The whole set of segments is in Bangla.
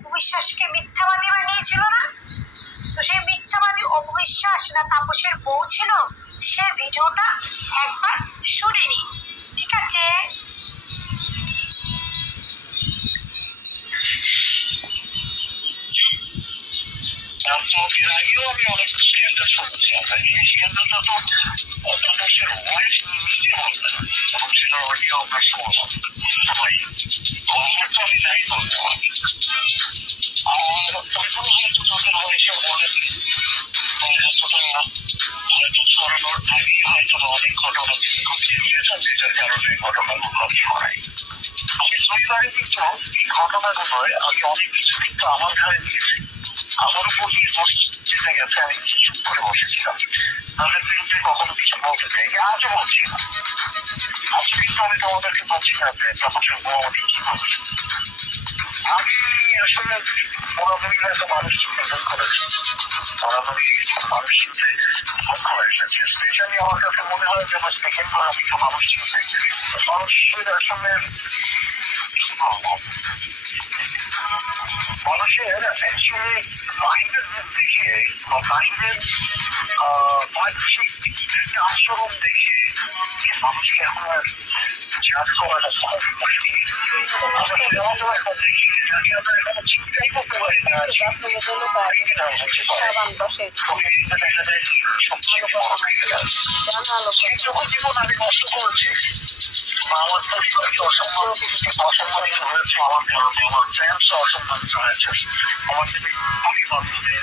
অপবিশ্বাসকে মিথ্যাবাদী বানিয়েছিল না? তো সেই মিথ্যাবাদী অপবিশ্বাস না তাপসের বউ ছিল, সে ভিডিওটা একবার শুনে নি, ঠিক আছে? এর আগেও আমি অনেক স্ক্যান্ডাল শুনেছি। এই স্ক্যান্ডালটা তো তাপসের ওয়াইফ নিজে বলবে না, এবং সেটার অডিও আমরা শুনলাম সবাই। আমার তো আমি নাই বলবো। আর তখন হয়তো তাদের ওয়াইফে বলেনি, এতটা হয়তো ছড়ানোর আগেই হয়তো অনেক ঘটনা তিনি ঘটিয়ে দিয়েছেন, যেটার কারণে ঘটনাগুলো ছড়াই। আমি দুইবারে কিন্তু এই ঘটনাগুলোয় আমি অনেক কিছু কিন্তু আমার ঘরে নিয়েছি, আমার উপর দোষ যেটা গেছে আমি কিছু চুপ করে বসেছিলাম, তাদের বিরুদ্ধে কখনো কিছু বলতে চাই, আজও বলছি না। আজও কিন্তু আমি তোমাদেরকে বলছি না যে তাপসের বউ আমাকে কি করছে। আমি আসলে বরাবরই হয়তো মানুষকে প্রেজেন্ট করেছি, বরাবরই মানুষ চিনতে সক্ষম এসেছি। স্পেশালি আমার কাছে মনে হয় যে আমার সেকেন্ড বার আমি তো মানুষ চিনতে মানুষের আসলে কি বলবো, মানুষের অ্যাকচুয়ালি বাহিরের দিক দেখে বা বাহিরের বাহ্যিক আচরণ দেখে মানুষকে এখন আর জাজ করাটা খুব মুশকিল। আমরা এখন দেখি যাকে আমরা এখনো চিন্তাই করতে পারি না, দেখা যায় যখন জীবন আমি নষ্ট করেছি বা আমার পরিবারকে অসম্মানিত হয়েছে আমার কারণে, আমার ফ্রেন্ডসরা অসম্মানিত হয়েছে, আমার যদি পরিবার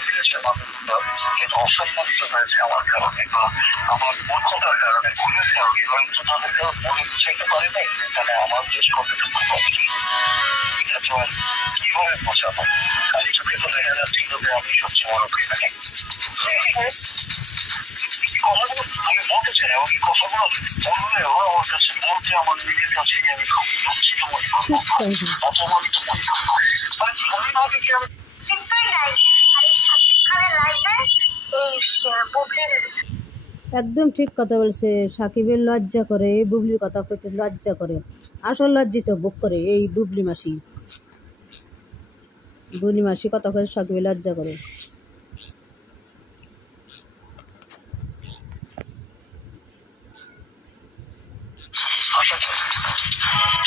দিয়েছে মানুষগুলো সেটা অসম্মানিত হয়েছে আমার কারণে বা আমার মূর্খতার কারণে, ভুলের কারণে, হয়তো তাদেরকে বলে বুঝাইতে পারে নাই তাহলে আমার দেশ কতটুকু এটা তো আর কিভাবে বোঝাবো। খালি চোখে তো দেখা যাচ্ছিল যে আমি সবচেয়ে বড় ক্রিমিনাল। কথাগুলো আমি বলতে চাই, এবং এই কথাগুলো বললেও আমার কাছে বলতে আমার নিজের কাছে আমি খুব লজ্জিত মনে করবো, অপমানিত মনে করবো। মানে ধন্যভাবে কি আমি চিন্তাই নাই। আর এই শাকিব খানের লাইভে এই বুবলির একদম ঠিক কথা বলছে। সাকিবের লজ্জা করে, এই বুবলির কথা কইতে লজ্জা করে, আসল লজ্জিত বুক করে এই বুবলি মাসি কথা করে সাকিবের লজ্জা করে।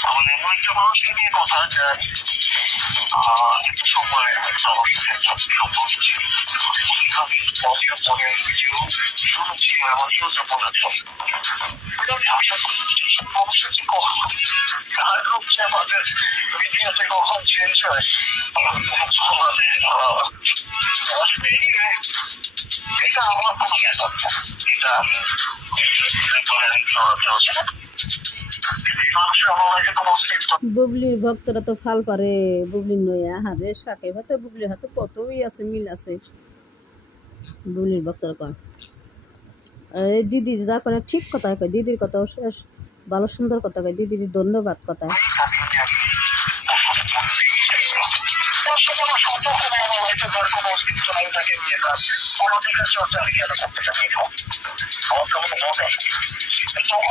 আমাদের এমন একটা মানুষকে নিয়ে কথা যে একটা সময় একটা আমার সাথে সম্পর্ক ছিল, আমি অডিও পরে ভিডিও শুনেছি, আমাকেও যে বলেছেন আমি আশা করছি মানুষের যে কখন তার রূপ যে আমাদের ভিডিওতে কখন চেঞ্জ হয় এটা আমার কোনো জ্ঞান না, এটা আমি বুবলির ভক্তরা তো ফাল পারে বুবলির নয়া হারে সাকিব হাতে বুবলির হাতে কতই আছে, মিল আছে। বুবলির ভক্তরা কয় এই দিদি যা করে ঠিক কথা কয়, দিদির কথাও শেষ ভালো সুন্দর কথা কয়, দিদির ধন্যবাদ কথা।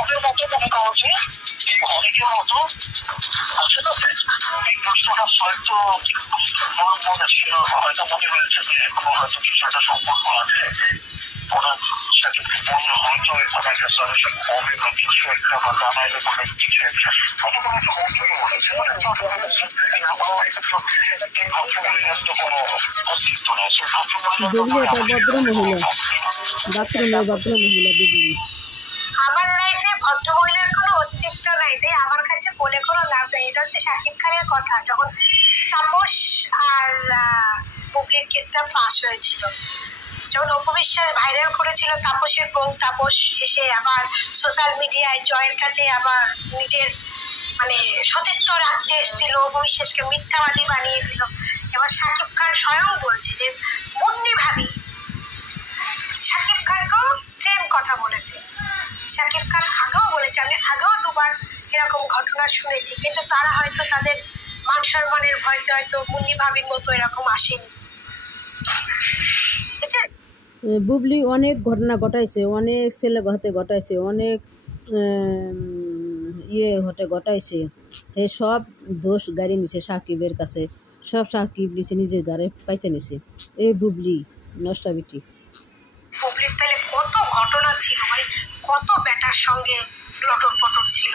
অনেকের মতো মনে করো যে অনেকের মতো আছে না এই প্রশ্নটা হয়তো মনে ছিল, হয়তো মনে হয়েছে যে এখনো হয়তো কিছু একটা সম্পর্ক আছে, ওরা সাথে বললে হয়তো এখানে একটা সলিউশন হবে বা কিছু একটা বা জানাইলে মনে কিছু একটা হয়তো কোনো একটা বন্ধুই বলেছে আমার কোনো অস্তিত্ব নেই। আমার লাইফে ভদ্রমহিলার কোনো অস্তিত্ব নাই, তাই আমার কাছে বলে কোনো লাভ নেই। এটা হচ্ছে শাকিব খানের কথা। যখন তাপস আর বুবলির কেসটা ফাঁস হয়েছিল, যখন অপবিশ্বাস ভাইরাল করেছিল তাপসের বউ, তাপস এসে আবার সোশ্যাল মিডিয়ায় জয়ের কাছে আবার নিজের মানে সতীত্ব রাখতে এসেছিল, অপবিশ্বাসকে মিথ্যাবাদী বানিয়ে দিল। এবার শাকিব খান স্বয়ং বলছে যে মুন্নি ভাবি শাকিব খানকেও সেম কথা বলেছে। শাকিব খান আগেও বলেছে, আমি আগেও দুবার এরকম ঘটনা শুনেছি, কিন্তু তারা হয়তো তাদের মান সম্মানের ভয়তে হয়তো মুন্নি ভাবির মতো এরকম আসেনি। বুবলি অনেক ঘটনা ঘটাইছে, অনেক ছেলে হাতে ঘটাইছে, অনেক ঘটাইছে, এই সব দোষ গাড়ি নিছে সাকিবের কাছে, সব সাকিব নিছে নিজের ঘরে পাইতে নিছে। এই বুবলি নষ্টা বেটি। বুবলির তাহলে কত ঘটনা ছিল, মানে কত বেটার সঙ্গে লটর পটর ছিল,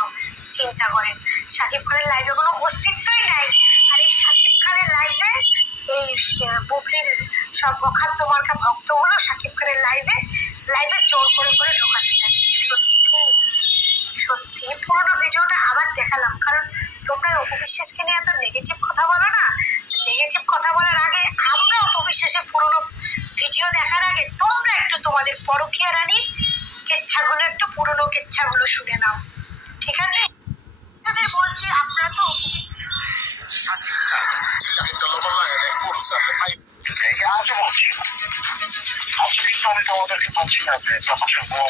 চিন্তা করেন। শাকিব খানের লাইভে কোনো অস্তিত্বই নাই, আর এই শাকিব খানের লাইভে এই বুবলির সব অখাদ্য মার্কা ভক্তগুলো শাকিব খানের লাইভে জোর করে করে ঢোকাতে যাচ্ছে। সত্যি সত্যি পুরোনো ভিডিওটা আবার দেখালাম, কারণ তোমরা অপবিশ্বাসকে নিয়ে এত নেগেটিভ কথা বলো না। নেগেটিভ কথা বলার আগে আমরা অপবিশ্বাসের পুরোনো ভিডিও দেখার আগে তোমরা একটু তোমাদের পরকীয়া রানীর কেচ্ছাগুলো, একটু পুরোনো কেচ্ছাগুলো শুনে নাও, ঠিক আছে? তাদের বলছি আপনারা তো আজকে বলছি, আজকে কিন্তু আমি তোমাদেরকে বলছি না যে যখন সে বউ